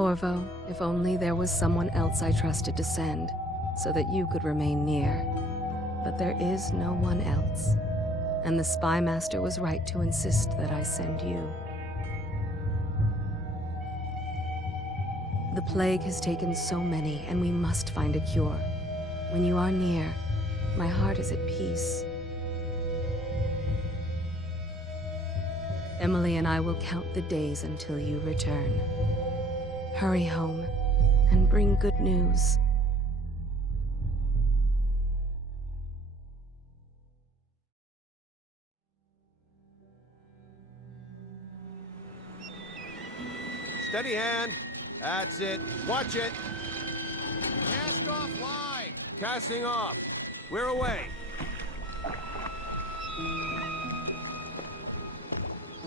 Corvo, if only there was someone else I trusted to send, so that you could remain near. But there is no one else, and the Spy Master was right to insist that I send you. The plague has taken so many, and we must find a cure. When you are near, my heart is at peace. Emily and I will count the days until you return. Hurry home, and bring good news. Steady hand. That's it. Watch it. Cast off line. Casting off. We're away.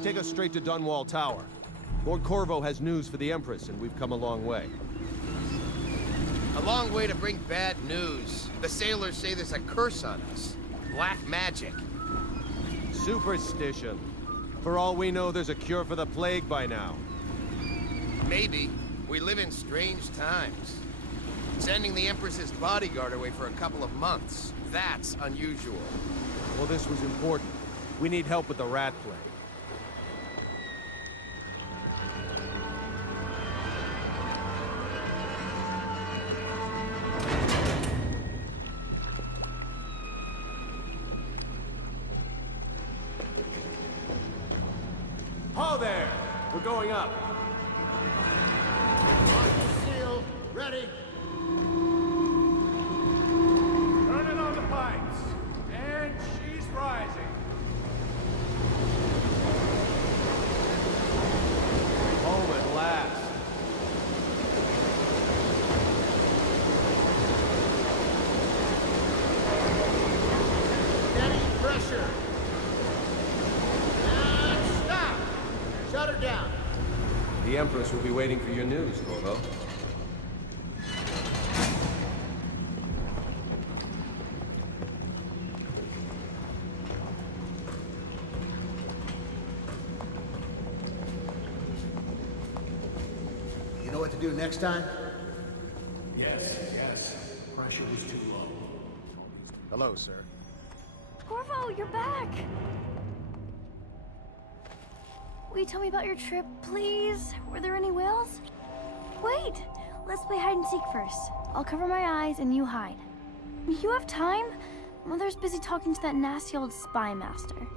Take us straight to Dunwall Tower. Lord Corvo has news for the Empress, and we've come a long way. A long way to bring bad news. The sailors say there's a curse on us. Black magic. Superstition. For all we know, there's a cure for the plague by now. Maybe. We live in strange times. Sending the Empress's bodyguard away for a couple of months. That's unusual. Well, this was important. We need help with the rat plague. Ho there! We're going up. Seal, ready. Turning on the pipes. And she's rising. Home at last. Steady pressure. And stop. Shut her down. The Empress will be waiting for your news, Corvo. You know what to do next time? Yes, yes. Pressure is too low. Hello, sir. Corvo, you're back! Will you tell me about your trip, please? Were there any whales? Wait! Let's play hide and seek first. I'll cover my eyes and you hide. You have time? Mother's busy talking to that nasty old spy master.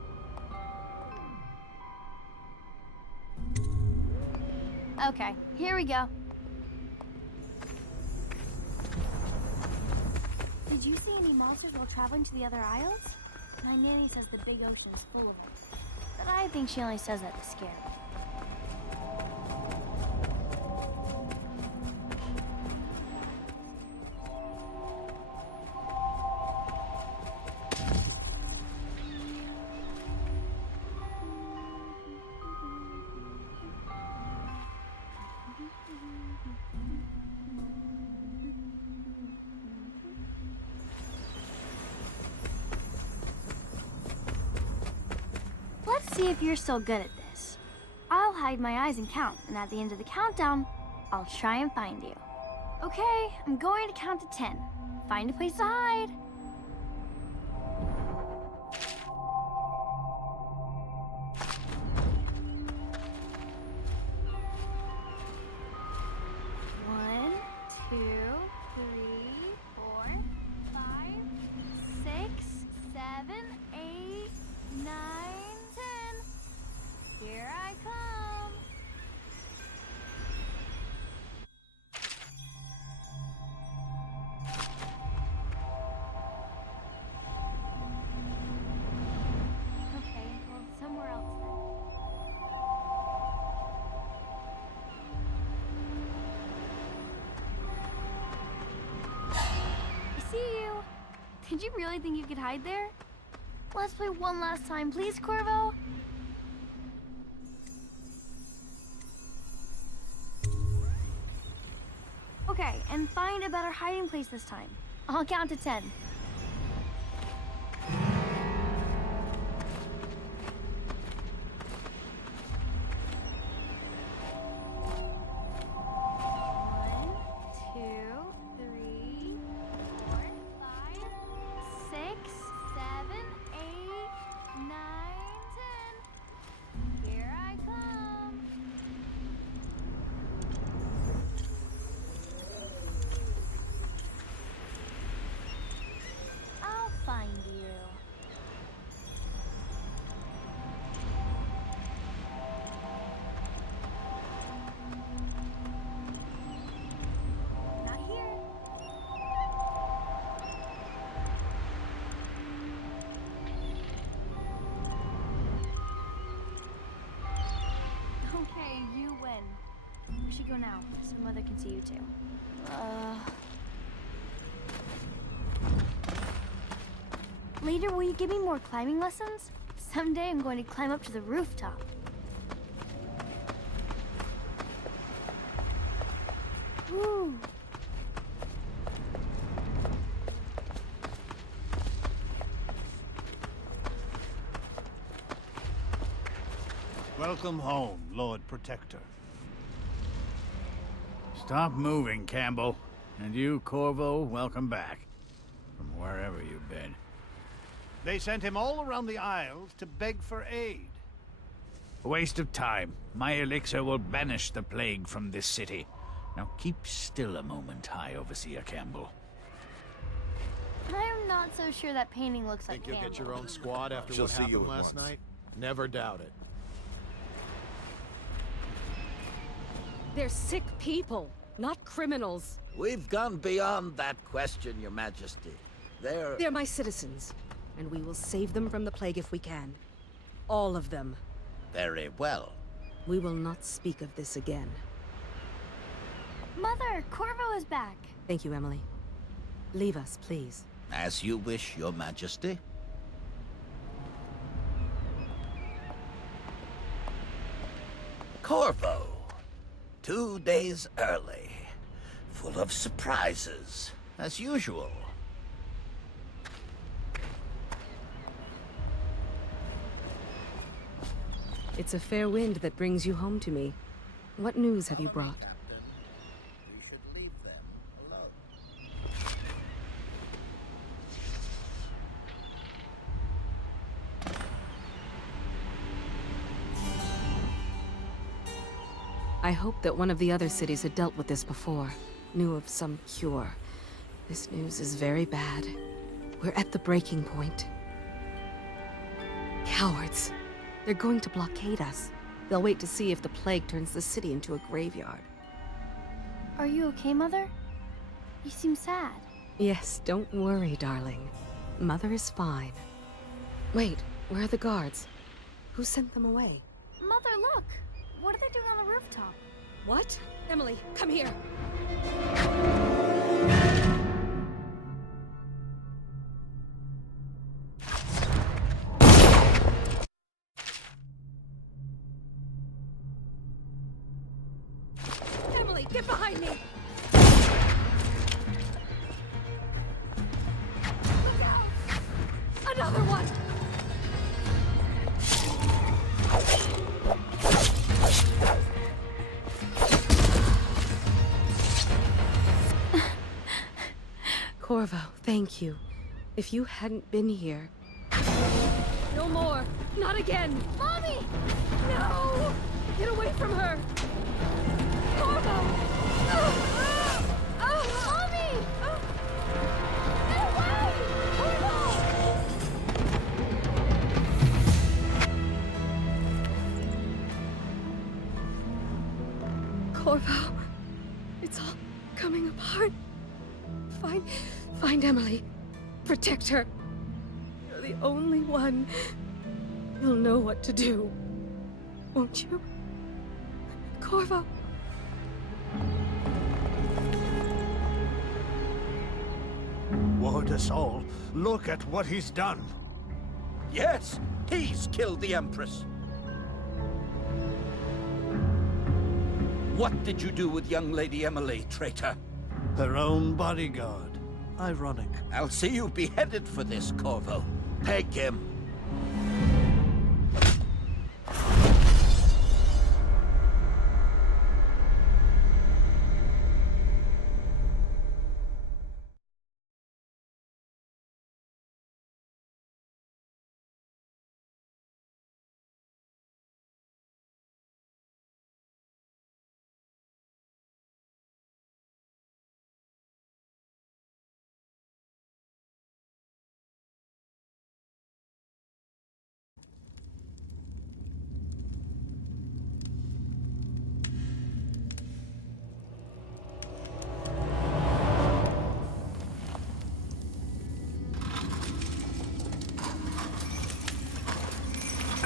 Okay, here we go. Did you see any monsters while traveling to the other isles? My nanny says the big ocean is full of them. But I think she only says that to scare me. Let's see if you're still good at this. I'll hide my eyes and count, and at the end of the countdown, I'll try and find you. Okay, I'm going to count to 10. Find a place to hide. One, two, three, 4, 5, 6, 7, 8, 9, 10. Here I come. Okay, well, somewhere else then. I see you. Did you really think you could hide there? Let's play one last time, please, Corvo. Okay, and find a better hiding place this time. I'll count to 10. should go now, so Mother can see you too. Later, will you give me more climbing lessons? Someday I'm going to climb up to the rooftop. Woo! Welcome home, Lord Protector. Stop moving, Campbell. And you, Corvo, welcome back. From wherever you've been. They sent him all around the Isles to beg for aid. A waste of time. My elixir will banish the plague from this city. Now keep still a moment, High Overseer Campbell. I'm not so sure that painting looks like Think you'll get Campbell. your own squad after She'll what see you happened at last once. night? Never doubt it. They're sick people, not criminals. We've gone beyond that question, Your Majesty. They're my citizens, and we will save them from the plague if we can. All of them. Very well. We will not speak of this again. Mother, Corvo is back. Thank you, Emily. Leave us, please. As you wish, Your Majesty. Corvo. 2 days early. Full of surprises, as usual. It's a fair wind that brings you home to me. What news have you brought? You should leave them alone. I hoped that one of the other cities had dealt with this before, knew of some cure. This news is very bad. We're at the breaking point. Cowards. They're going to blockade us. They'll wait to see if the plague turns the city into a graveyard. Are you okay, Mother? You seem sad. Yes, don't worry, darling. Mother is fine. Wait, where are the guards? Who sent them away? Mother, look! What are they doing on the rooftop? What? Emily, come here! Emily, get behind me! Look out! Another one! Corvo, thank you. If you hadn't been here... No more! Not again! Mommy! No! Get away from her! Corvo! Mommy! Get away! Corvo, it's all coming apart. Find Emily. Protect her. You're the only one. You'll know what to do. Won't you? Corvo. Ward us all. Look at what he's done. Yes, he's killed the Empress. What did you do with young Lady Emily, traitor? Her own bodyguard. Ironic. I'll see you beheaded for this, Corvo. Peg him.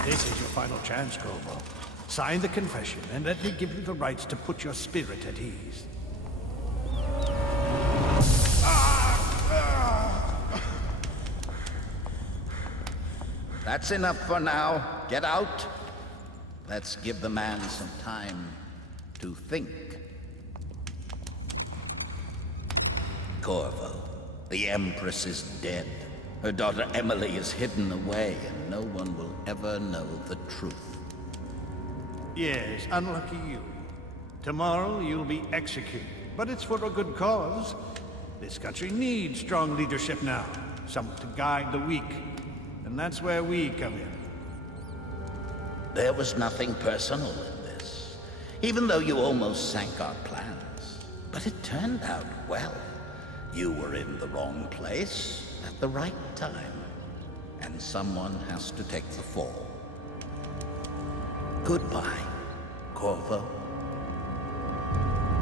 This is your final chance, Corvo. Sign the confession, and let me give you the rights to put your spirit at ease. That's enough for now. Get out. Let's give the man some time to think. Corvo, the Empress is dead. Her daughter Emily is hidden away, and no one will ever know the truth. Yes, unlucky you. Tomorrow you'll be executed, but it's for a good cause. This country needs strong leadership now, someone to guide the weak. And that's where we come in. There was nothing personal in this, even though you almost sank our plans. But it turned out well. You were in the wrong place at the right time, and someone has to take the fall. Goodbye, Corvo.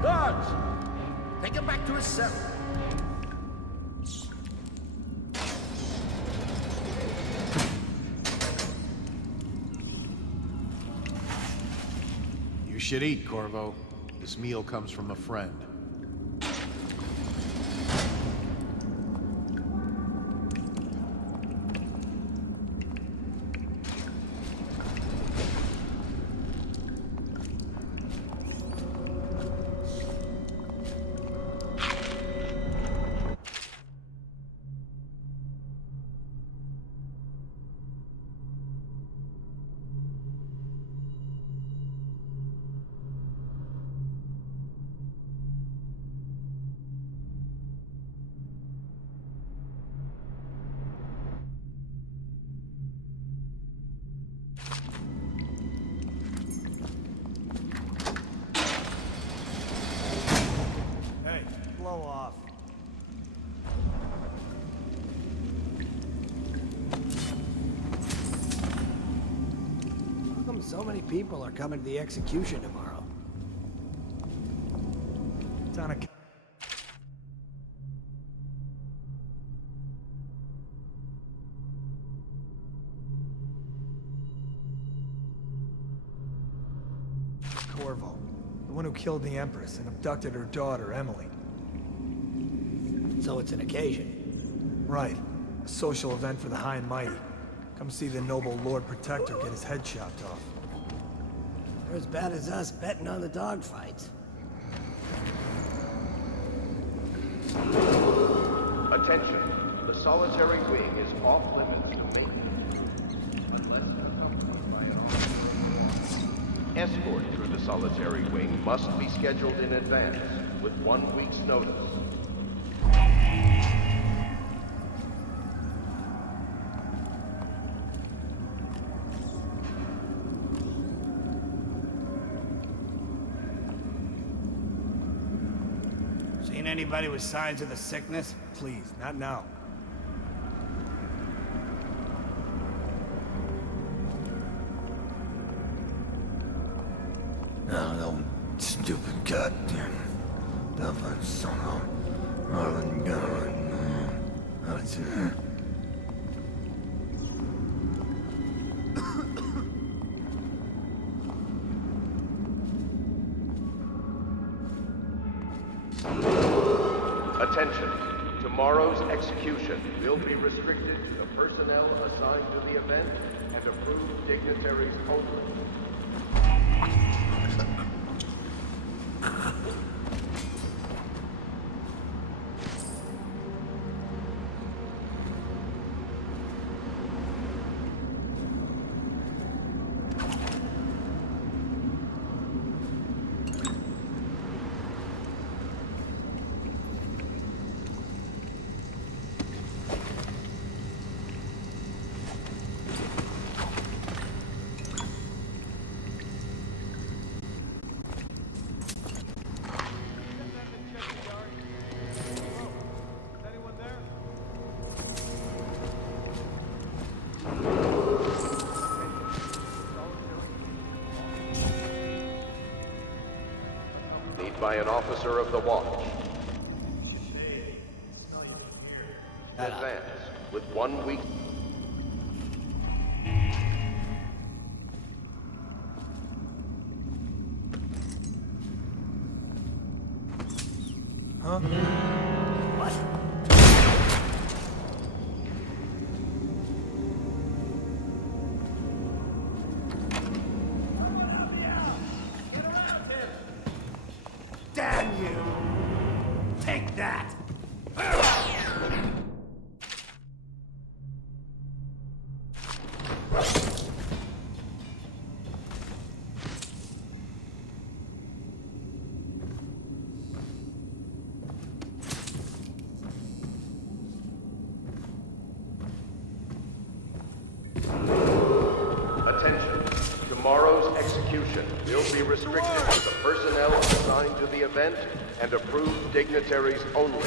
Guards! Take him back to his cell. You should eat, Corvo. This meal comes from a friend. Hey, blow off. How come so many people are coming to the execution tomorrow? It's on a... Corvo, the one who killed the Empress and abducted her daughter, Emily. So it's an occasion. Right. A social event for the high and mighty. Come see the noble Lord Protector get his head chopped off. They're as bad as us betting on the dogfights. Attention. The solitary wing is off limits to maintenance. Unless accompanied by an officer. Escort through the solitary wing must be scheduled in advance with 1 week's notice. Seen anybody with signs of the sickness? Please, not now. No, stupid goddamn. That son of Marlon God. Attention. Tomorrow's execution will be restricted to personnel assigned to the event and approved dignitaries only. By an officer of the watch. Advance with 1 week. that. Attention. Tomorrow's execution will be restricted to the personnel assigned to the event and approved dignitaries only.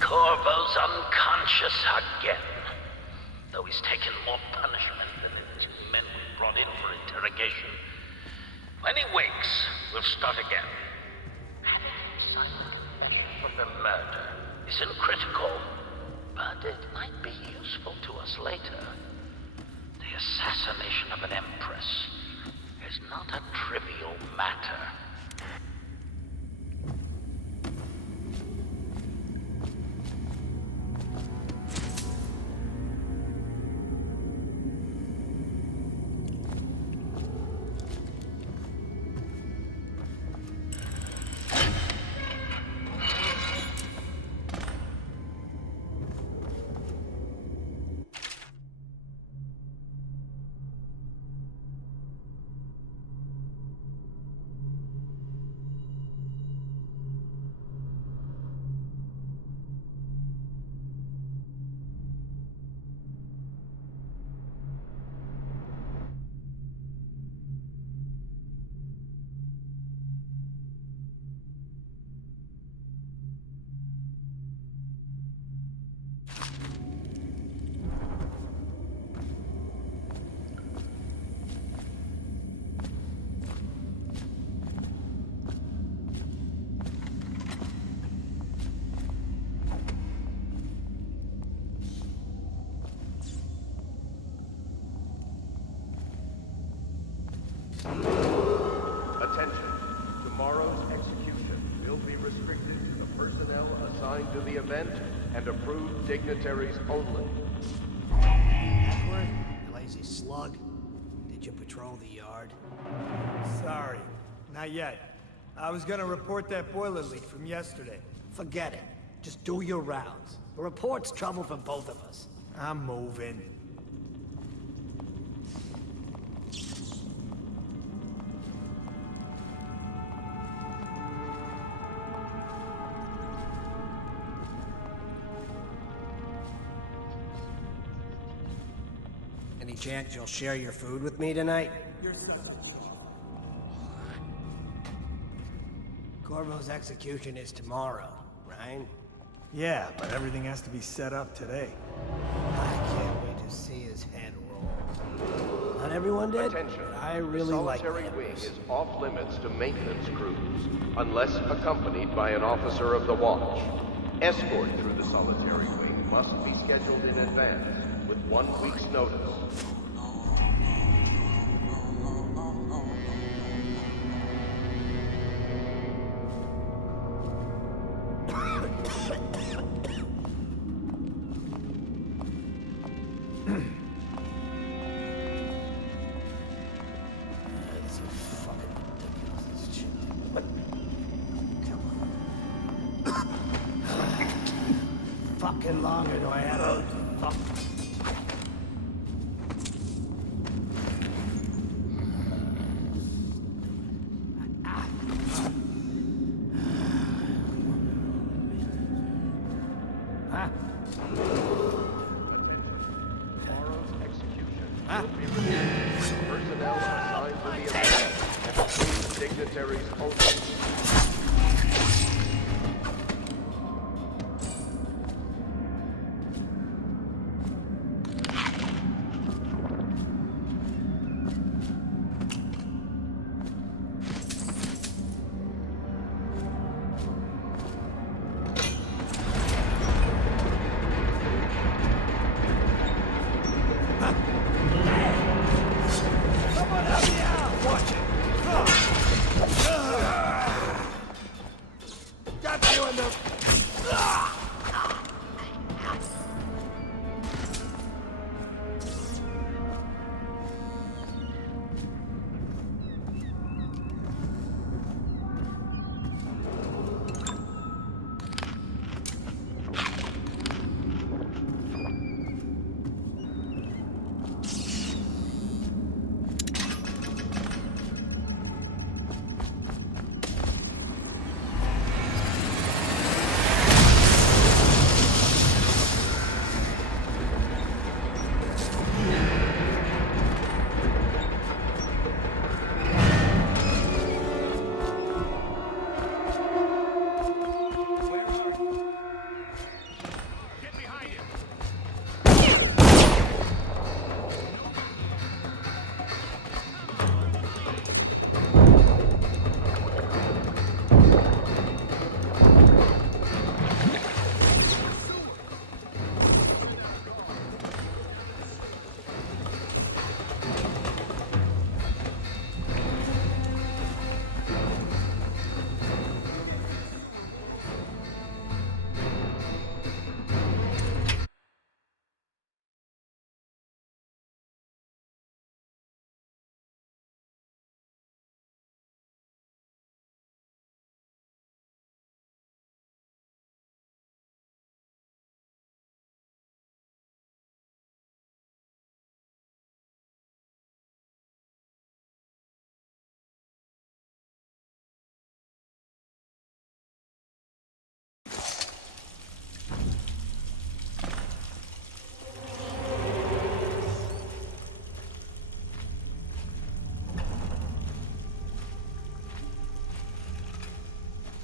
Corvo's unconscious again, though he's taken more punishment than the 2 men we brought in for interrogation. When he wakes, we'll start again. Having him sign a confession for the murder isn't critical, but it might be useful to us later. The assassination of an empress is not a trivial matter. Attention. Tomorrow's execution will be restricted to the personnel assigned to the event and approved dignitaries only. Edward, you lazy slug. Did you patrol the yard? Sorry, not yet. I was gonna report that boiler leak from yesterday. Forget it. Just do your rounds. The report's trouble for both of us. I'm moving. Any chance you'll share your food with me tonight? Corvo's execution is tomorrow, right? Yeah, but everything has to be set up today. I can't wait to see his head roll. Not everyone did, Attention. but I really like Solitary that. Wing is off limits to maintenance crews, unless accompanied by an officer of the watch. Escort through the Solitary Wing must be scheduled in advance, with 1 week's notice. This is fucking ridiculous, this shit. Come on. Fucking longer do I have to... Fuck. Tomorrow's execution will be reviewed with personnel assigned to the event and approved dignitaries only.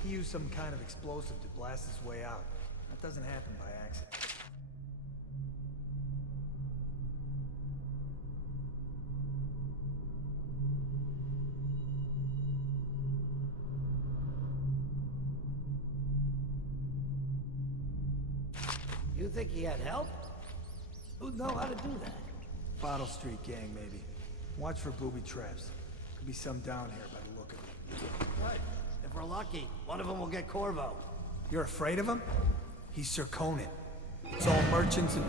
He used some kind of explosive to blast his way out. That doesn't happen by accident. You think he had help? Who'd know how to do that? Bottle Street gang, maybe. Watch for booby traps. Could be some down here by the look of it. What? If we're lucky, one of them will get Corvo. You're afraid of him? He's Sir Conan. It's all merchants and...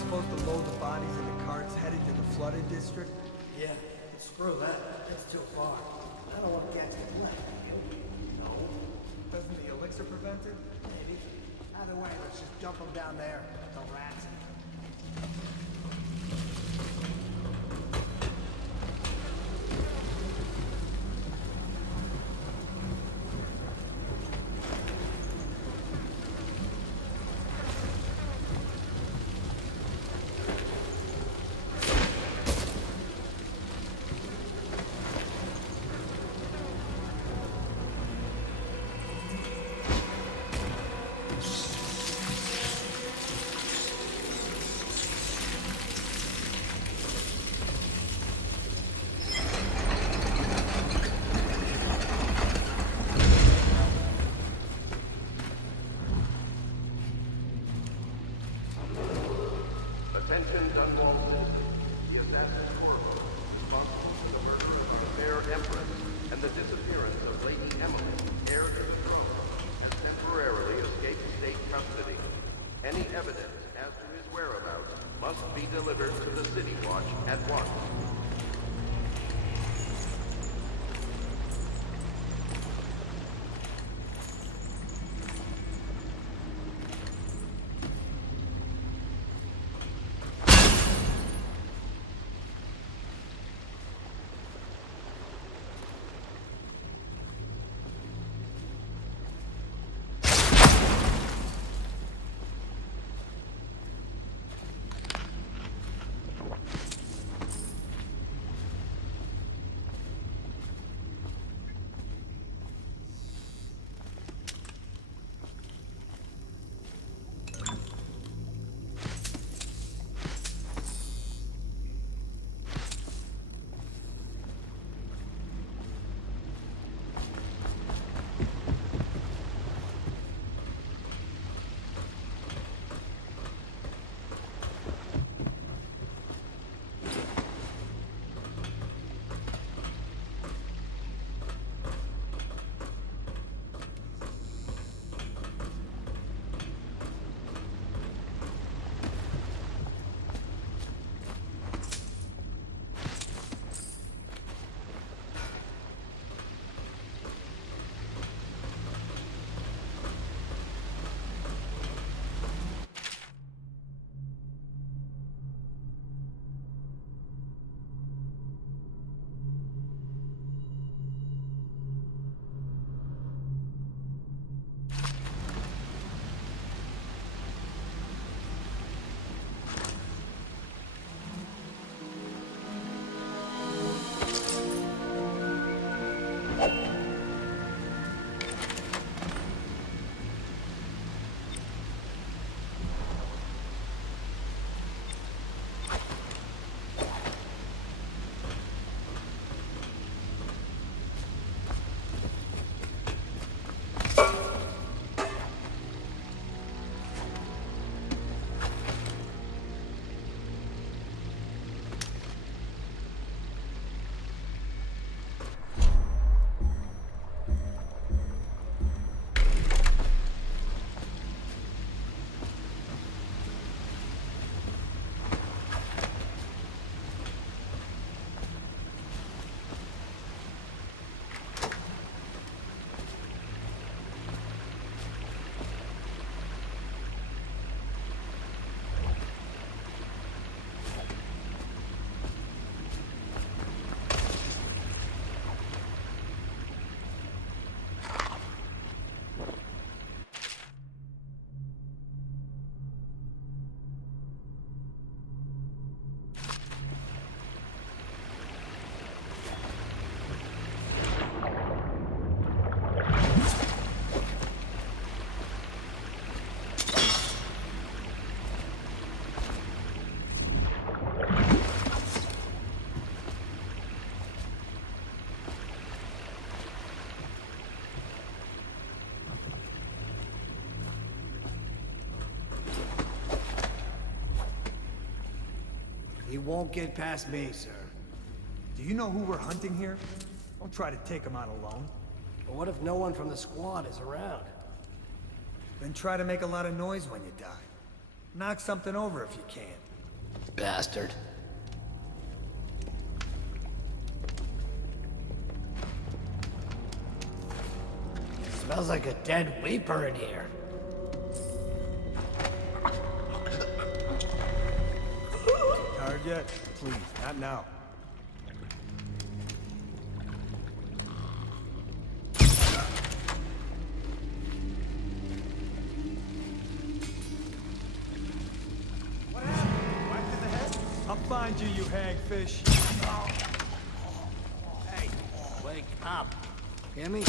supposed to load the bodies into carts headed to the flooded district? Yeah, screw that. That's too far. I don't want to catch the flip. No. Doesn't the elixir prevent it? Maybe. Either way, let's just dump them down there. The rats. Attention, Dunwall citizens. The assassin Corvo, responsible for the murder of our fair Empress and the disappearance of Lady Emily, heir to the throne, has temporarily escaped state custody. Any evidence as to his whereabouts must be delivered to the City Watch at once. He won't get past me, sir. Do you know who we're hunting here? Don't try to take him out alone. But what if no one from the squad is around? Then try to make a lot of noise when you die. Knock something over if you can. bastard. Smells like a dead weeper in here. Tired yet? Please, not now. What happened? Whacked in the head? I'll find you, you hagfish. Hey, wake up. Hear me?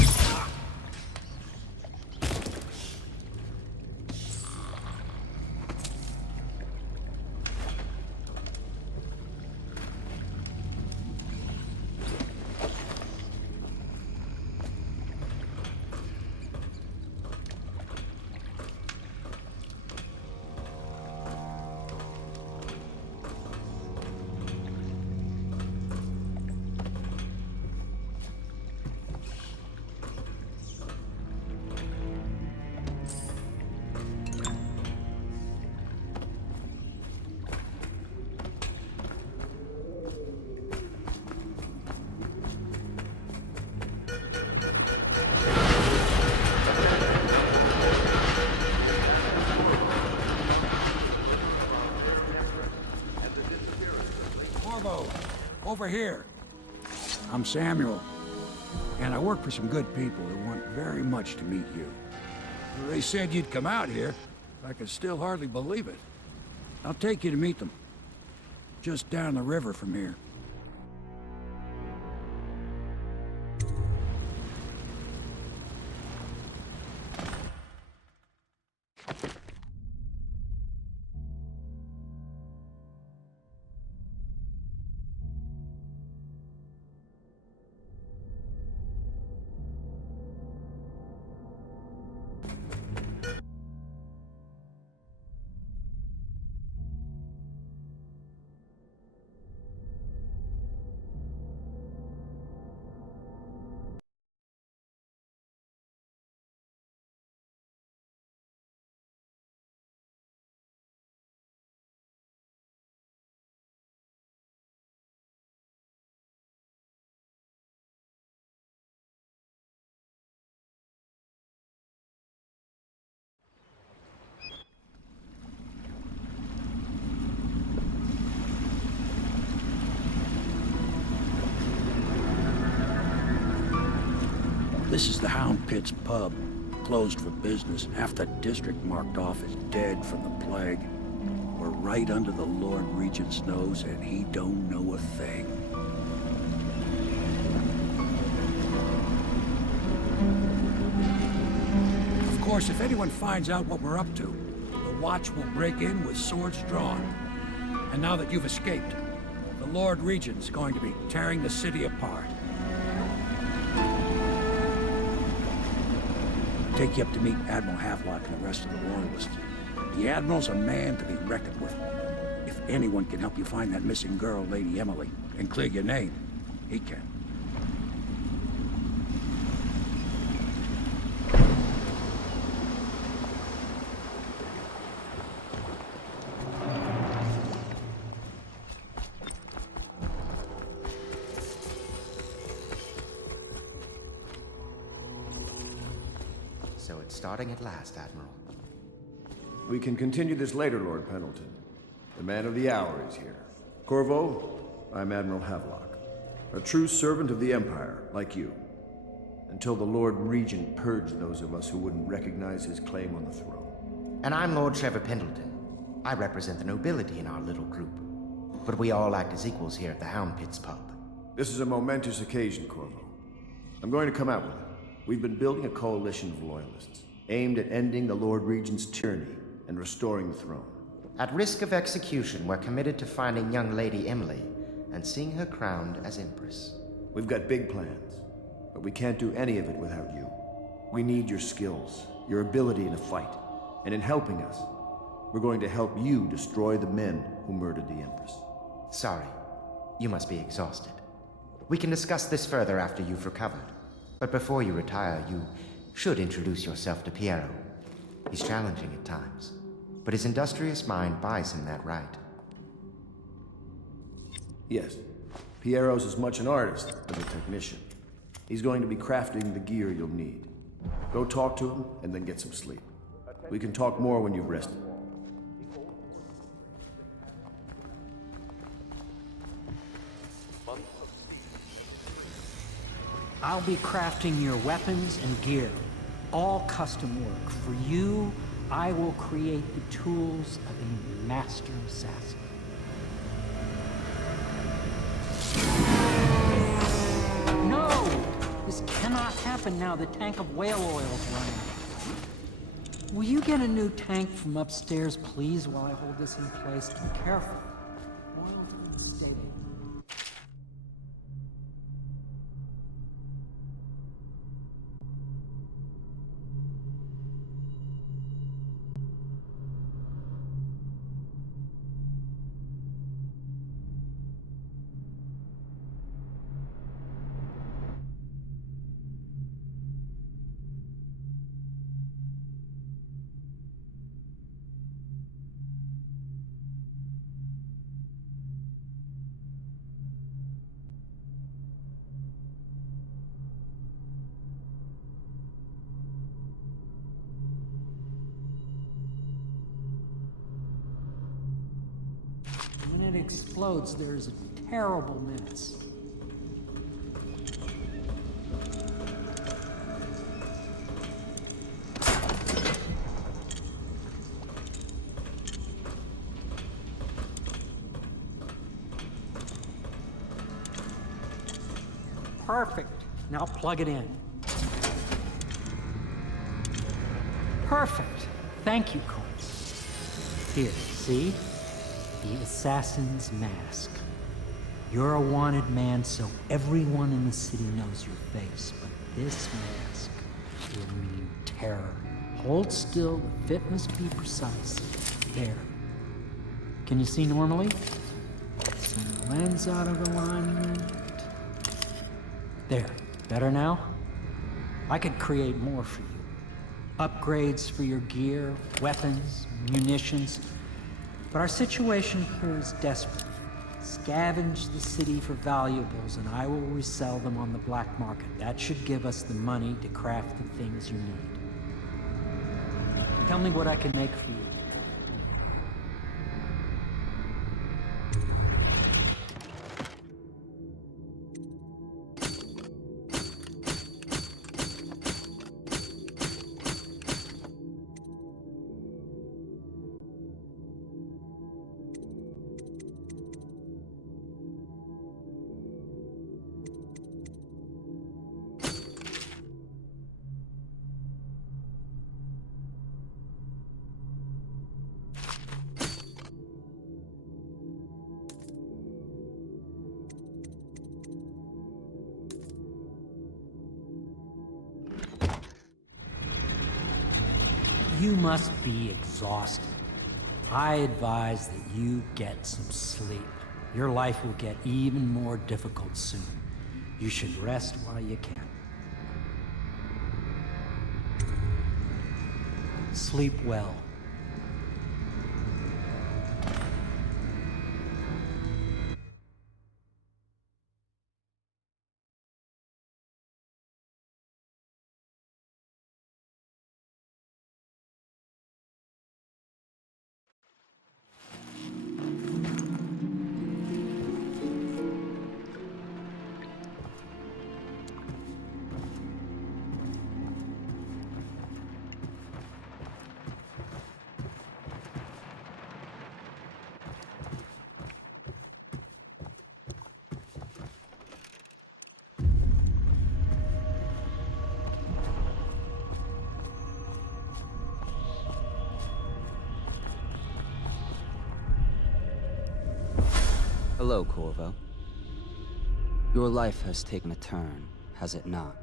Over here. I'm Samuel, and I work for some good people who want very much to meet you. They said you'd come out here. I can still hardly believe it. I'll take you to meet them. Just down the river from here. This is the Hound Pit's pub, closed for business. Half the district marked off as dead from the plague. We're right under the Lord Regent's nose, and he don't know a thing. Of course, if anyone finds out what we're up to, the Watch will break in with swords drawn. And now that you've escaped, the Lord Regent's going to be tearing the city apart. Take you up to meet Admiral Havelock and the rest of the Royalists. The Admiral's a man to be reckoned with. If anyone can help you find that missing girl, Lady Emily, and clear your name, he can. So it's starting at last, Admiral. We can continue this later, Lord Pendleton. The man of the hour is here. Corvo, I'm Admiral Havelock. A true servant of the Empire, like you. Until the Lord Regent purged those of us who wouldn't recognize his claim on the throne. And I'm Lord Trevor Pendleton. I represent the nobility in our little group. But we all act as equals here at the Hound Pit's pub. This is a momentous occasion, Corvo. I'm going to come out with it. We've been building a coalition of loyalists, aimed at ending the Lord Regent's tyranny and restoring the throne. At risk of execution, we're committed to finding young Lady Emily and seeing her crowned as Empress. We've got big plans, but we can't do any of it without you. We need your skills, your ability in a fight, and in helping us, we're going to help you destroy the men who murdered the Empress. Sorry, you must be exhausted. We can discuss this further after you've recovered. But before you retire, you should introduce yourself to Piero. He's challenging at times, but his industrious mind buys him that right. Yes. Piero's as much an artist as a technician. He's going to be crafting the gear you'll need. Go talk to him, and then get some sleep. We can talk more when you've rested. I'll be crafting your weapons and gear. All custom work. For you, I will create the tools of a master assassin. No! This cannot happen now. The tank of whale oil's run out. Will you get a new tank from upstairs, please, while I hold this in place? Be careful. Oil unstable. When it explodes, there's a terrible mess. Perfect. Now plug it in. Perfect. Thank you, Cole. Here, see? The assassin's mask. You're a wanted man, so everyone in the city knows your face, but this mask will mean terror. Hold still, the fit must be precise. There. Can you see normally? Send the lens out of alignment. There. Better now? I could create more for you. Upgrades for your gear, weapons, munitions. But our situation here is desperate. Scavenge the city for valuables, and I will resell them on the black market. That should give us the money to craft the things you need. Tell me what I can make for you. You must be exhausted. I advise that you get some sleep. Your life will get even more difficult soon. You should rest while you can. Sleep well. Hello, Corvo. Your life has taken a turn, has it not?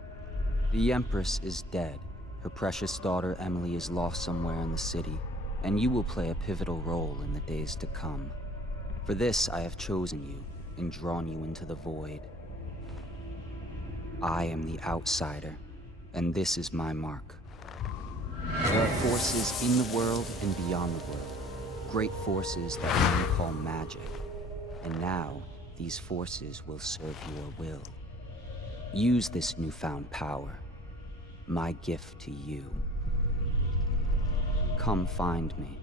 The Empress is dead. Her precious daughter Emily is lost somewhere in the city, and you will play a pivotal role in the days to come. For this, I have chosen you and drawn you into the void. I am the outsider, and this is my mark. There are forces in the world and beyond the world, great forces that men call magic. And now, these forces will serve your will. Use this newfound power, my gift to you. Come find me.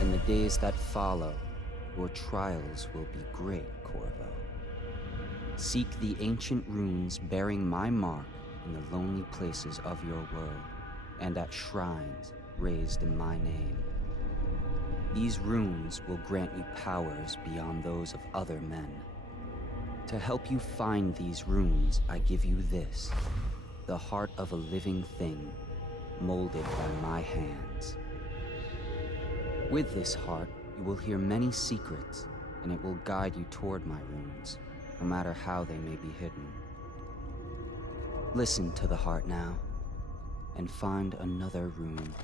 In the days that follow, your trials will be great, Corvo. Seek the ancient runes bearing my mark in the lonely places of your world, and at shrines raised in my name. These runes will grant you powers beyond those of other men. To help you find these runes, I give you this, the heart of a living thing, molded by my hands. With this heart, you will hear many secrets, and it will guide you toward my runes, no matter how they may be hidden. Listen to the heart now, and find another rune.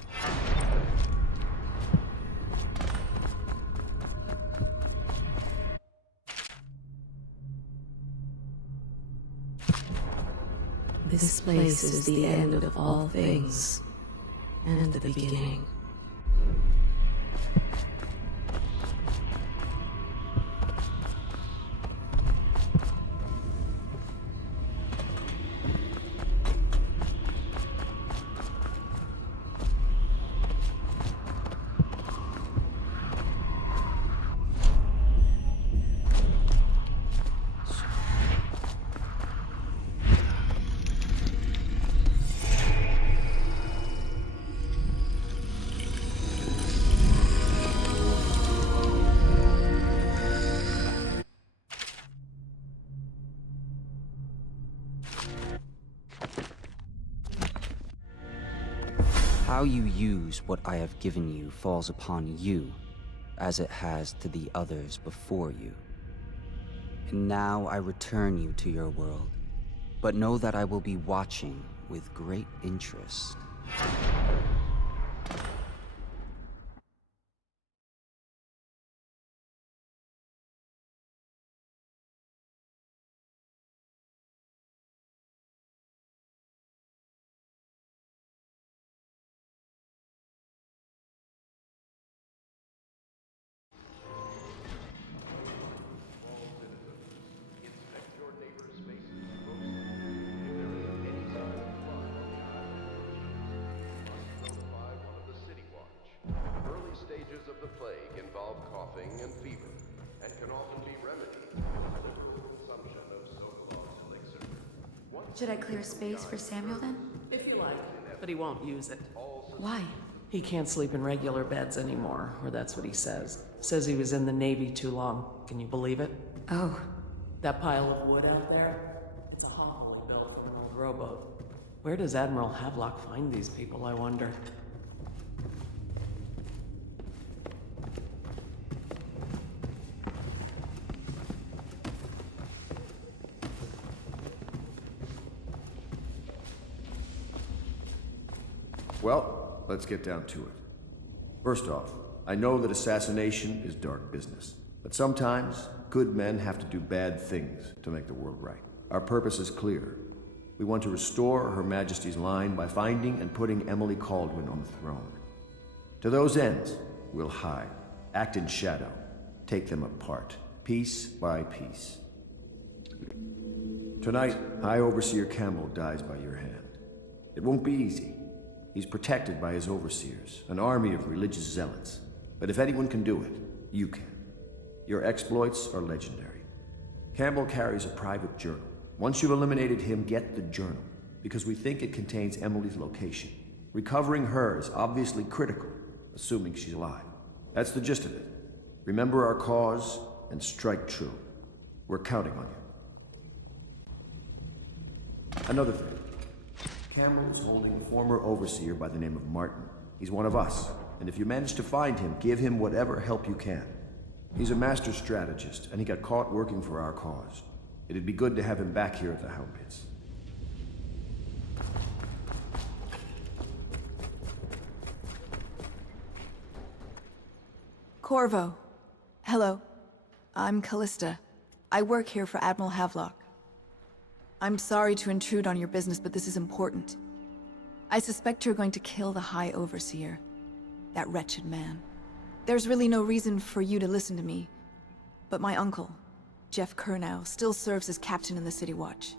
This place is the end of all things, and the beginning. How you use what I have given you falls upon you, as it has to the others before you. And now I return you to your world, but know that I will be watching with great interest. Stages of the plague involve coughing and fever, and can often be remedied with liberal consumption of Sokolov's elixir. Should I clear space for Samuel then? If you like, but he won't use it. Why? He can't sleep in regular beds anymore, or that's what he says. Says he was in the Navy too long. Can you believe it? Oh. That pile of wood out there? It's a hovel he built for an old rowboat. Where does Admiral Havelock find these people, I wonder? Well, let's get down to it. First off, I know that assassination is dark business, but sometimes good men have to do bad things to make the world right. Our purpose is clear. We want to restore Her Majesty's line by finding and putting Emily Kaldwin on the throne. To those ends, we'll hide, act in shadow, take them apart, piece by piece. Tonight, High Overseer Campbell dies by your hand. It won't be easy. He's protected by his overseers, an army of religious zealots. But if anyone can do it, you can. Your exploits are legendary. Campbell carries a private journal. Once you've eliminated him, get the journal, because we think it contains Emily's location. Recovering her is obviously critical, assuming she's alive. That's the gist of it. Remember our cause and strike true. We're counting on you. Another thing. Campbell is holding a former overseer by the name of Martin. He's one of us, and if you manage to find him, give him whatever help you can. He's a master strategist, and he got caught working for our cause. It'd be good to have him back here at the Hound Pits. Corvo. Hello. I'm Callista. I work here for Admiral Havelock. I'm sorry to intrude on your business, but this is important. I suspect you're going to kill the High Overseer. That wretched man. There's really no reason for you to listen to me, but my uncle, Jeff Kernow, still serves as captain in the City Watch.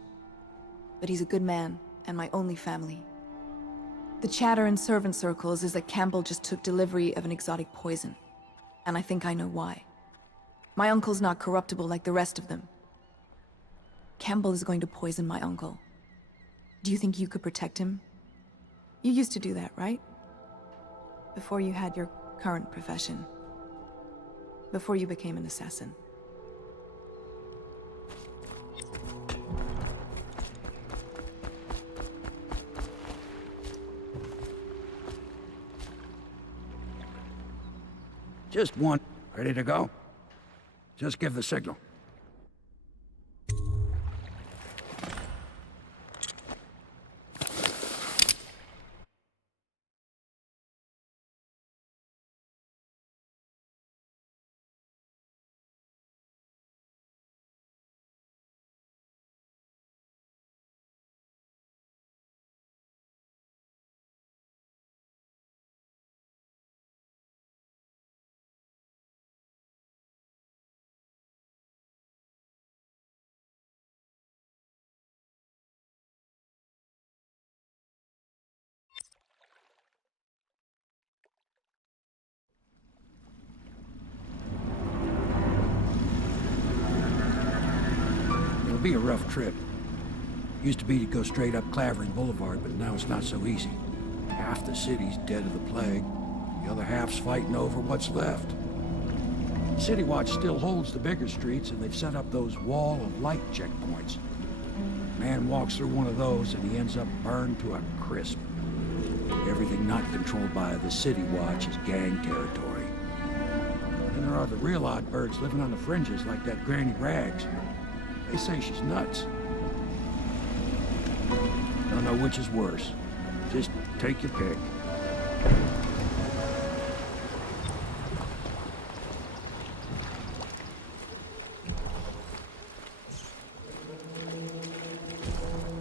But he's a good man, and my only family. The chatter in servant circles is that Campbell just took delivery of an exotic poison, and I think I know why. My uncle's not corruptible like the rest of them. Campbell is going to poison my uncle. Do you think you could protect him? You used to do that, right? Before you had your current profession. Before you became an assassin. Just one. Ready to go? Just give the signal. It'll be a rough trip. Used to be to go straight up Clavering Boulevard, but now it's not so easy. Half the city's dead of the plague. The other half's fighting over what's left. City Watch still holds the bigger streets, and they've set up those wall of light checkpoints. Man walks through one of those, and he ends up burned to a crisp. Everything not controlled by the City Watch is gang territory. Then there are the real odd birds living on the fringes, like that Granny Rags. They say she's nuts. Don't know which is worse. Just take your pick.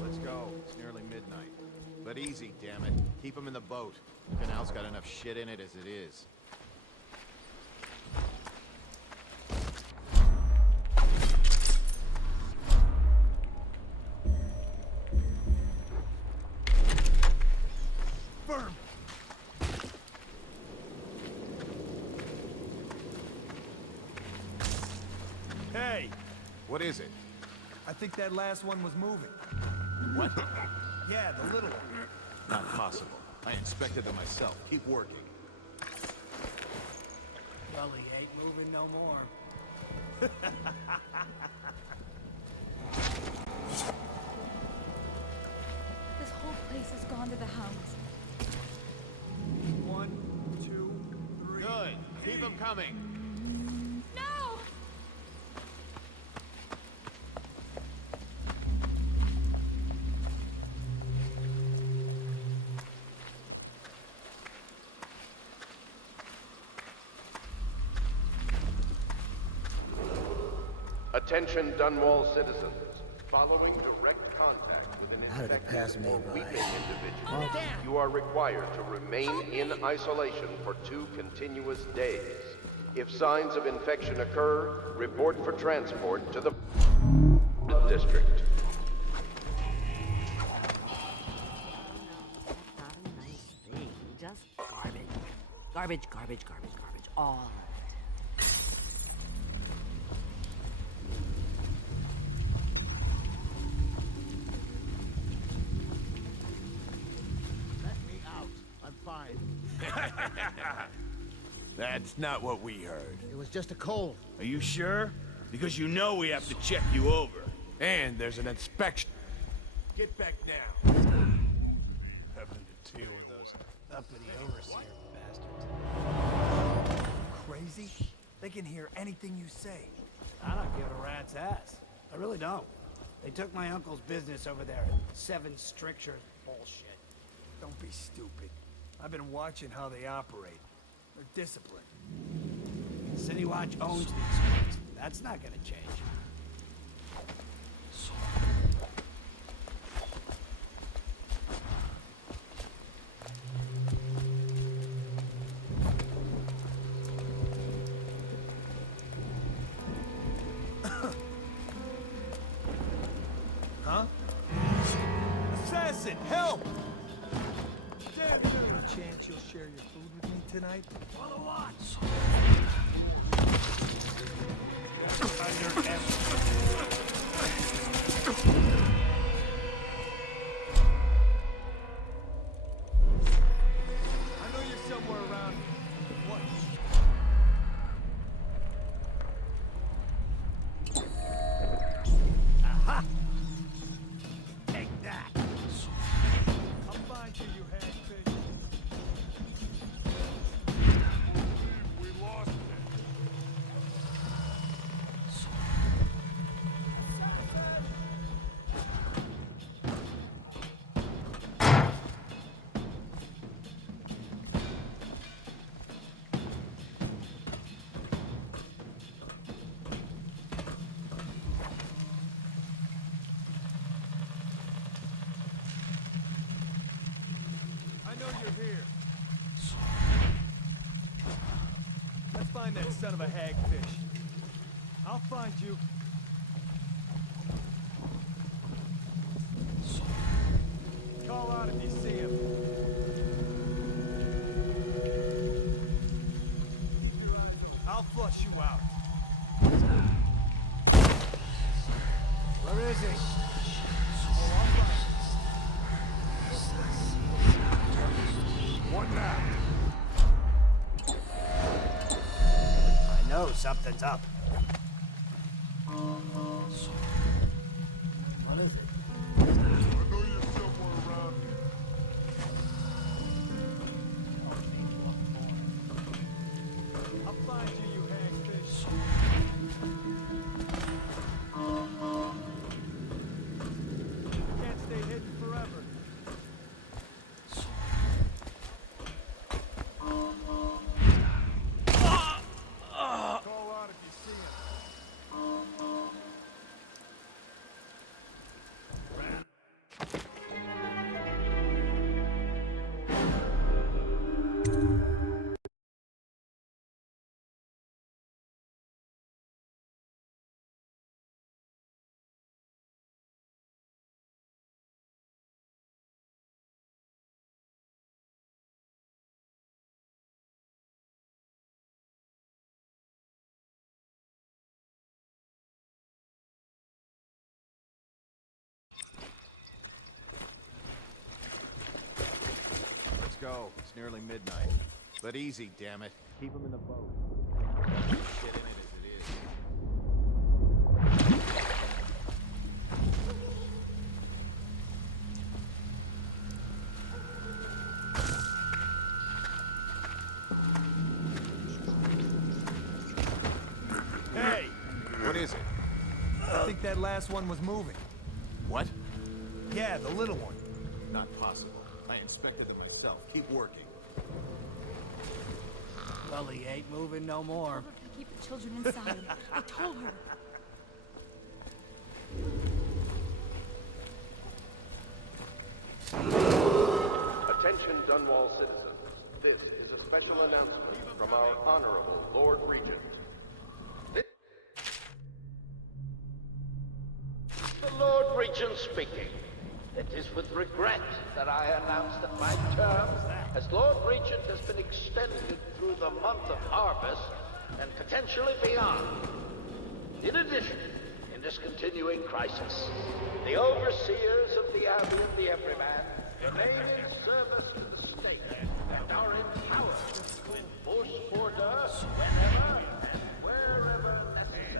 Let's go. It's nearly midnight. But easy, damn it. Keep them in the boat. The canal's got enough shit in it as it is. Hey! What is it? I think that last one was moving. What? Yeah, the little one. Not possible. I inspected them myself. Keep working. Gully ain't moving no more. This whole place has gone to the hounds. 1, 2, 3. Good. Keep them coming. No! Attention Dunwall citizens. Following direct contact an How did it pass infected me or by? weakened individual, you are required to remain in isolation for 2 continuous days. If signs of infection occur, report for transport to the district. Not a nice thing. Just garbage. Garbage, garbage, garbage, garbage. All of it. Let me out. I'm fine. That's not what we heard. It was just a cold. Are you sure? Because you know we have to check you over. And there's an inspection. Get back now. Having to deal with those uppity overseer bastards. Crazy? They can hear anything you say. I don't give a rat's ass. I really don't. They took my uncle's business over there. 7 strictures bullshit. Don't be stupid. I've been watching how they operate. They're disciplined. City Watch owns these streets. That's not gonna change. Huh? Assassin, help! Damn, is there any chance you'll share your food with me tonight? On the watch! I know you're somewhere around here. What? Aha! Take that! I'll find you, you hagfish. We lost it. I know you're here. Let's find that son of a hagfish. I'll find you. Call out if you see him. I'll flush you out. Where is he? Oh, I'll find What now? I know something's up. What is it? I know you're somewhere around here. I'll find you, you hagfish. Can't stay hidden forever. Call out if you see him. Let's go. It's nearly midnight. But easy, damn it. Keep them in the boat. Shit in it as it is. Hey! What is it? I think that last one was moving. What? Yeah, the little one. Not possible. I inspected it myself. Keep working. Well, he ain't moving no more. Told her to keep the children inside. I told her. Attention Dunwall citizens. This is a special announcement from our Honorable Lord Regent. The Lord Regent speaking. It is with regret that I announce that my term as Lord Regent has been extended through the month of harvest and potentially beyond. In addition, in this continuing crisis, the overseers of the Abbey and the Everyman remain in service to the state and are empowered to enforce order whenever and wherever necessary.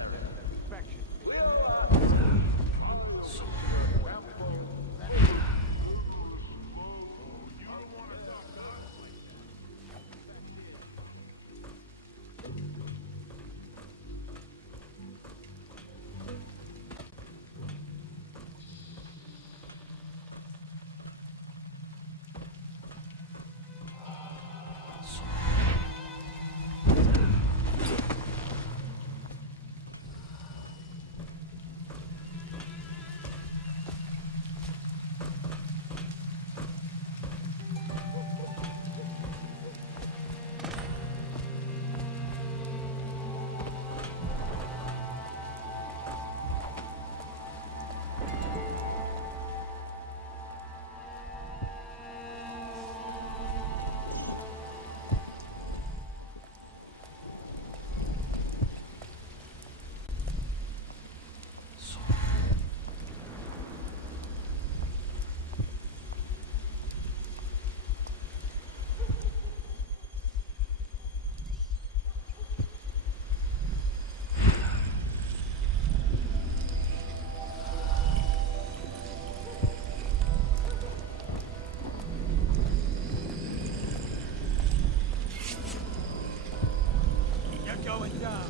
Going down.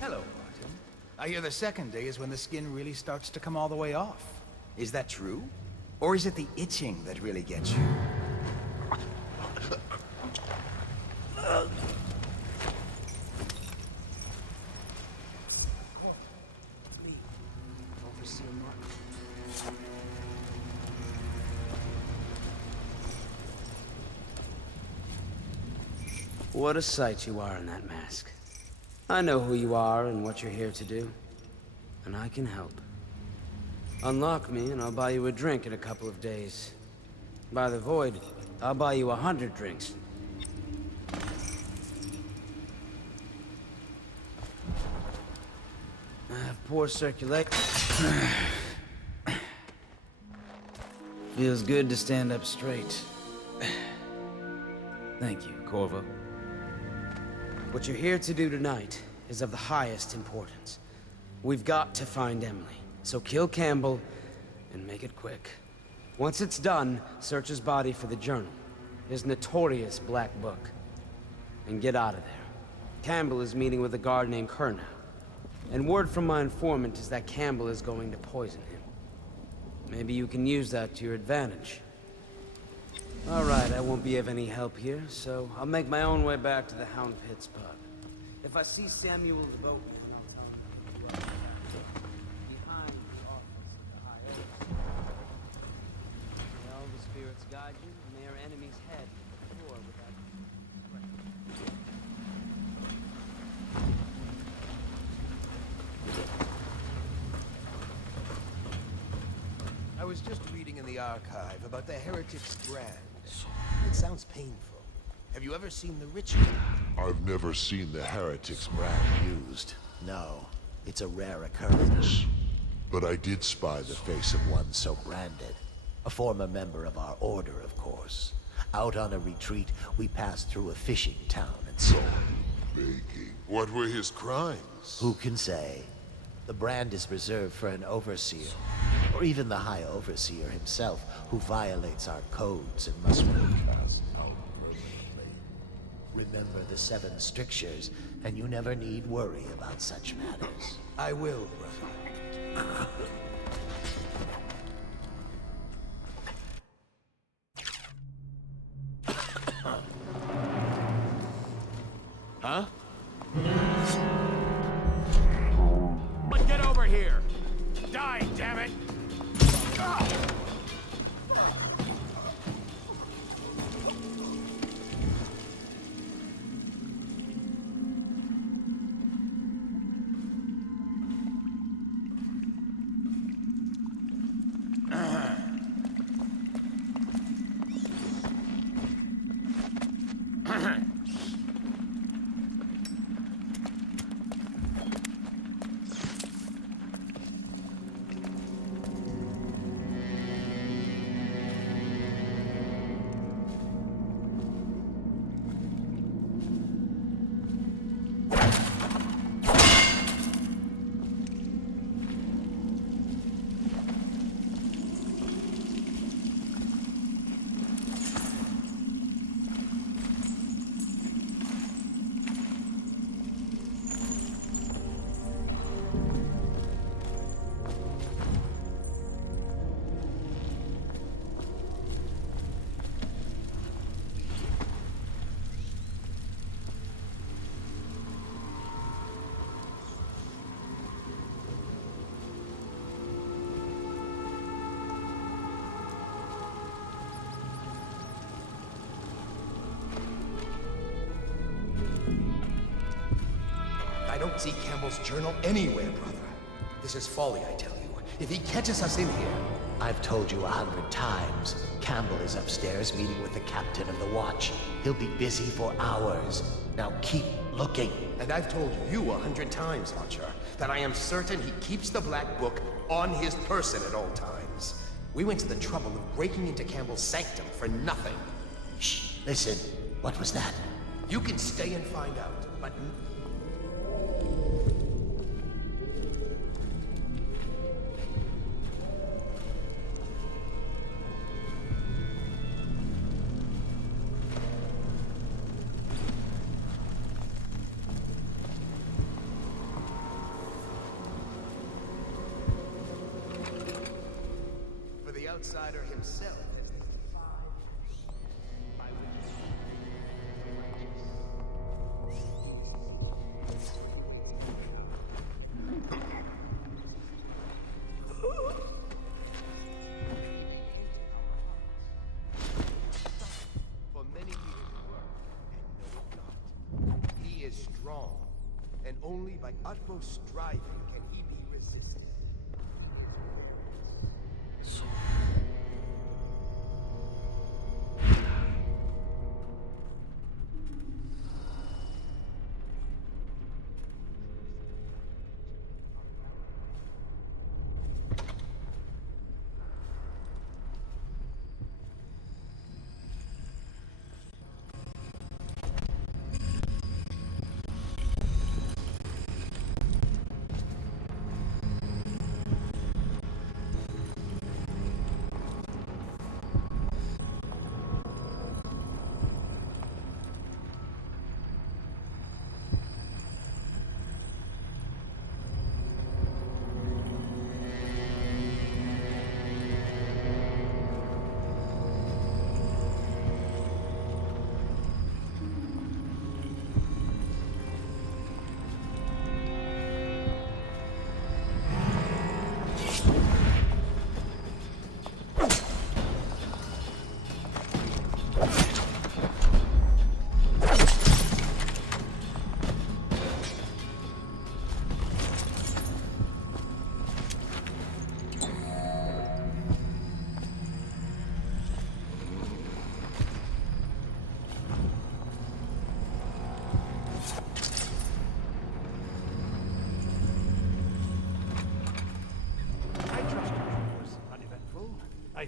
Hello, Martin. I hear the second day is when the skin really starts to come all the way off. Is that true? Or is it the itching that really gets you? What a sight you are in that mask. I know who you are and what you're here to do. And I can help. Unlock me and I'll buy you a drink in a couple of days. By the Void, I'll buy you 100 drinks. I have poor circulation. Feels good to stand up straight. Thank you, Corvo. What you're here to do tonight is of the highest importance. We've got to find Emily, so kill Campbell and make it quick. Once it's done, search his body for the journal, his notorious black book, and get out of there. Campbell is meeting with a guard named Kernow, and word from my informant is that Campbell is going to poison him. Maybe you can use that to your advantage. All right, I won't be of any help here, so I'll make my own way back to the Hound Pits pub. If I see Samuel DeVoe, I'll tell him behind the office at the high elves. May all the spirits guide you, and may our enemy's head soar without I was just reading in the archive about the Heretic's brand. It sounds painful. Have you ever seen the ritual? I've never seen the Heretic's brand used. No, it's a rare occurrence. But I did spy the face of one so branded. A former member of our order, of course. Out on a retreat, we passed through a fishing town and saw him. Baking. What were his crimes? Who can say? The brand is reserved for an overseer, or even the High Overseer himself, who violates our codes and must be cast out permanently. Remember the 7 strictures, and you never need worry about such matters. I will, brother. Huh? But get over here! Die, damn it! I don't see Campbell's journal anywhere, brother. This is folly, I tell you. If he catches us in here... I've told you 100 times. Campbell is upstairs meeting with the captain of the watch. He'll be busy for hours. Now keep looking. And I've told you 100 times, Archer, that I am certain he keeps the Black Book on his person at all times. We went to the trouble of breaking into Campbell's sanctum for nothing. Shh, listen. What was that? You can stay and find out, but... For the outsider himself... For many years work, and know it not. He is strong, and only by utmost striving can he be resisted.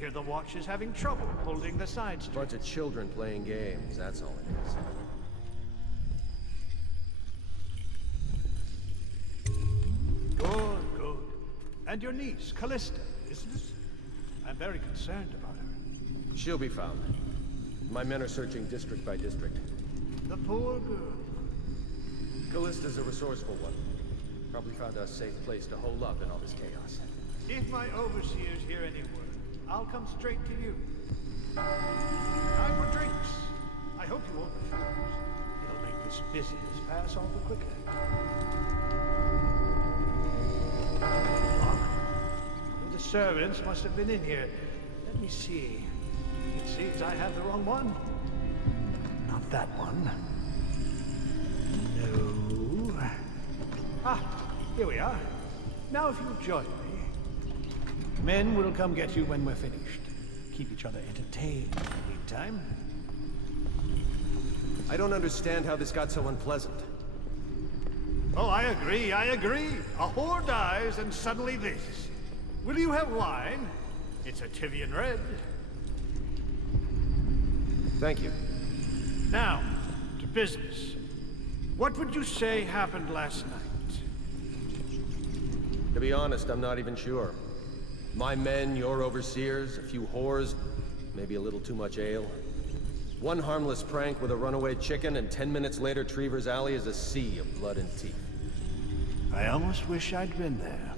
hear the watch is having trouble holding the side street. Bunch of children playing games, that's all it is. Good, good. And your niece, Callista, business? I'm very concerned about her. She'll be found. My men are searching district by district. The poor girl. Callista's a resourceful one. Probably found a safe place to hole up in all this chaos. If my overseers hear any word, I'll come straight to you. Time for drinks. I hope you won't refuse. It'll make this business pass all the quicker. The servants must have been in here. Let me see. It seems I have the wrong one. Not that one. No. Ah, here we are. Now if you'll join me. Men will come get you when we're finished. Keep each other entertained in the meantime. I don't understand how this got so unpleasant. Oh, I agree, I agree. A whore dies and suddenly this. Will you have wine? It's a Tivian red. Thank you. Now, to business. What would you say happened last night? To be honest, I'm not even sure. My men, your overseers, a few whores, maybe a little too much ale. One harmless prank with a runaway chicken, and 10 minutes later, Trevor's Alley is a sea of blood and teeth. I almost wish I'd been there.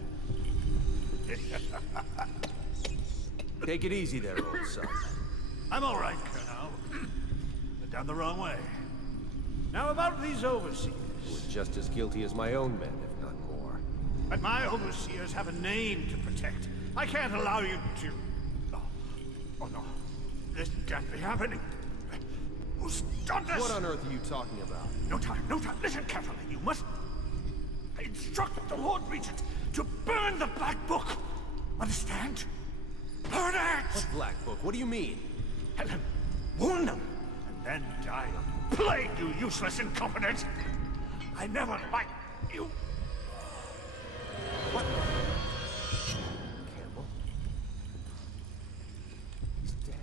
Take it easy there, old son. I'm all right, Colonel. But down the wrong way. Now about these overseers. Who is just as guilty as my own men, if not more. But my overseers have a name to protect. I can't allow you to... Oh no. This can't be happening. Who's done this? What on earth are you talking about? No time, no time. Listen carefully. You must instruct the Lord Regent to burn the Black Book. Understand? Burn it! What Black Book? What do you mean? Helen, warn them, and then die of plague, you useless incompetent! I never liked you. What? Campbell? He's dead.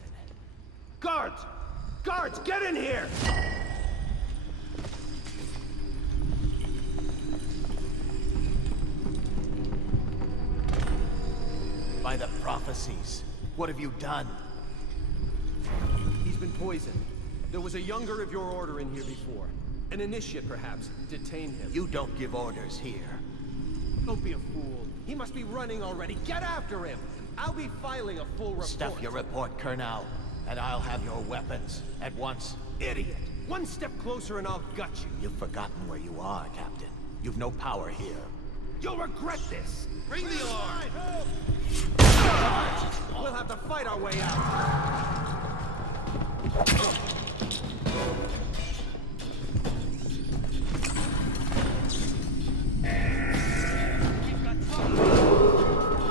Guards! Guards, get in here! By the prophecies, what have you done? He's been poisoned. There was a younger of your order in here before. An initiate, perhaps. Detain him. You don't give orders here. Don't be a fool. He must be running already. Get after him! I'll be filing a full report. Stuff your report, Colonel, and I'll have your weapons at once. Idiot! One step closer and I'll gut you. You've forgotten where you are, Captain. You've no power here. You'll regret this! Bring the alarm! We'll have to fight our way out.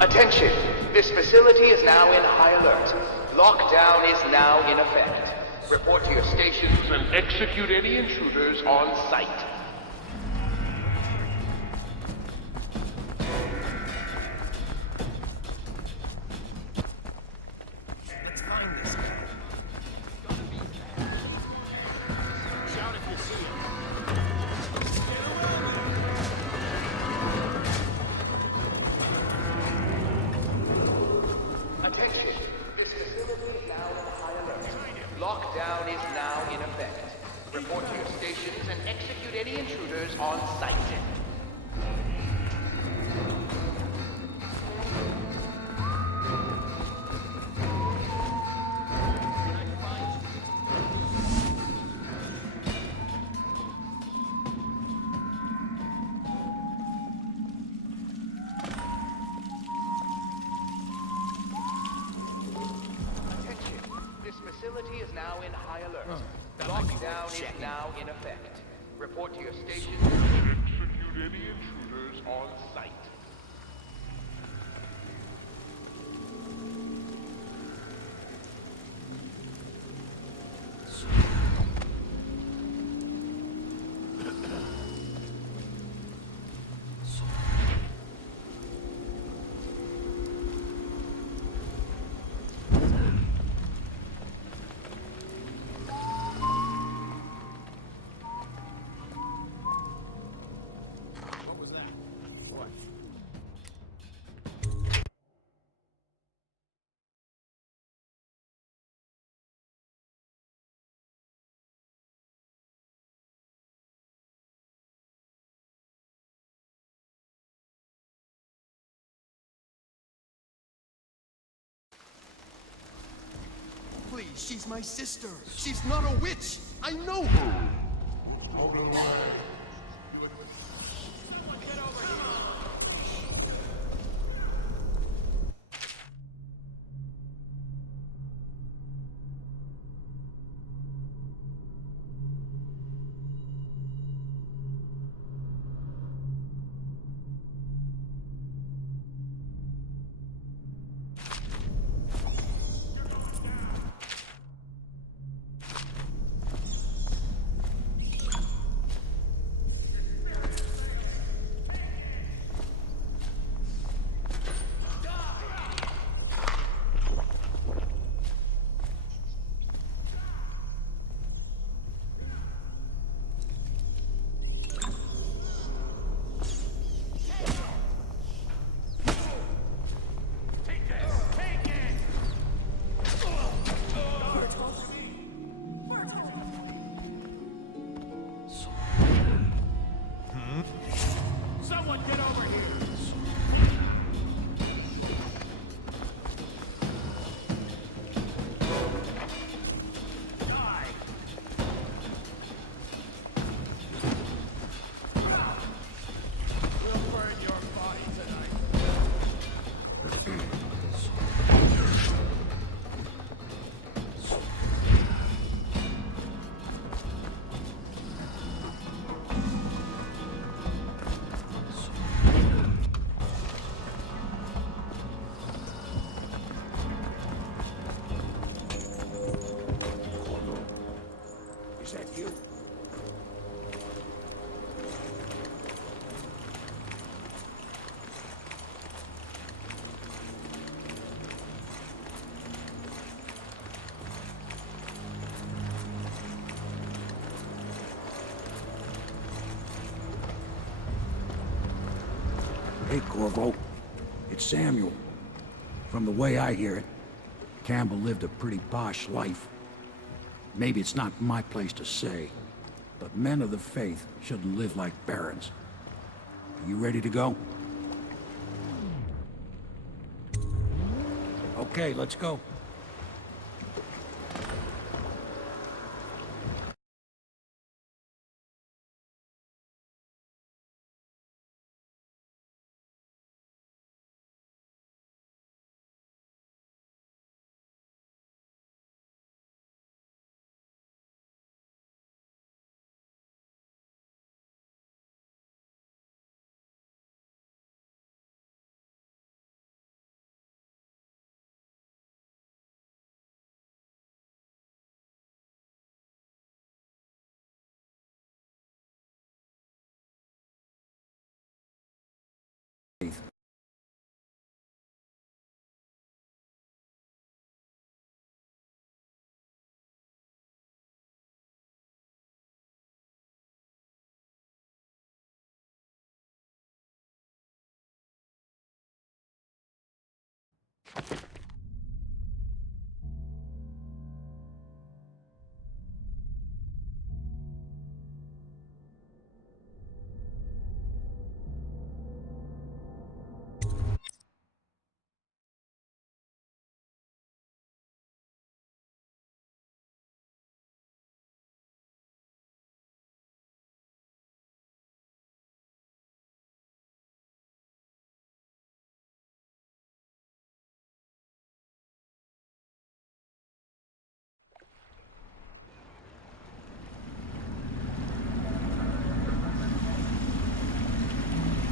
Attention! This facility is now in high alert. Lockdown is now in effect. Report to your stations and execute any intruders on sight. Let's find this guy. He's gotta be there. Shout if you see him. Get around him! Attention! This facility is now in high alert. Lockdown is now in effect. Report to your stations and execute any intruders on sight. Facility is now in high alert. Lockdown is now in effect. Report to your station and execute any intruders on sight. Please, she's my sister. She's not a witch. I know her. Out of the way. Someone get over here! Is that you? Hey, Corvo. It's Samuel. From the way I hear it, Campbell lived a pretty posh life. Maybe it's not my place to say, but men of the faith shouldn't live like barons. Are you ready to go? Okay, let's go.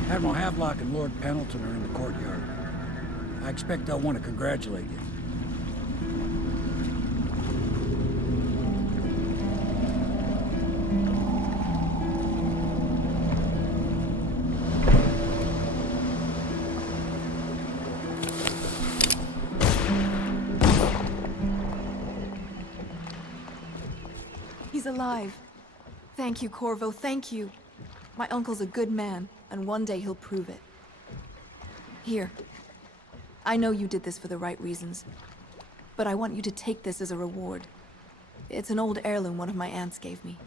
Admiral Havelock and Lord Pendleton are in the courtyard. I expect they'll want to congratulate you. He's alive. Thank you, Corvo, thank you. My uncle's a good man, and one day he'll prove it. Here. I know you did this for the right reasons, but I want you to take this as a reward. It's an old heirloom one of my aunts gave me.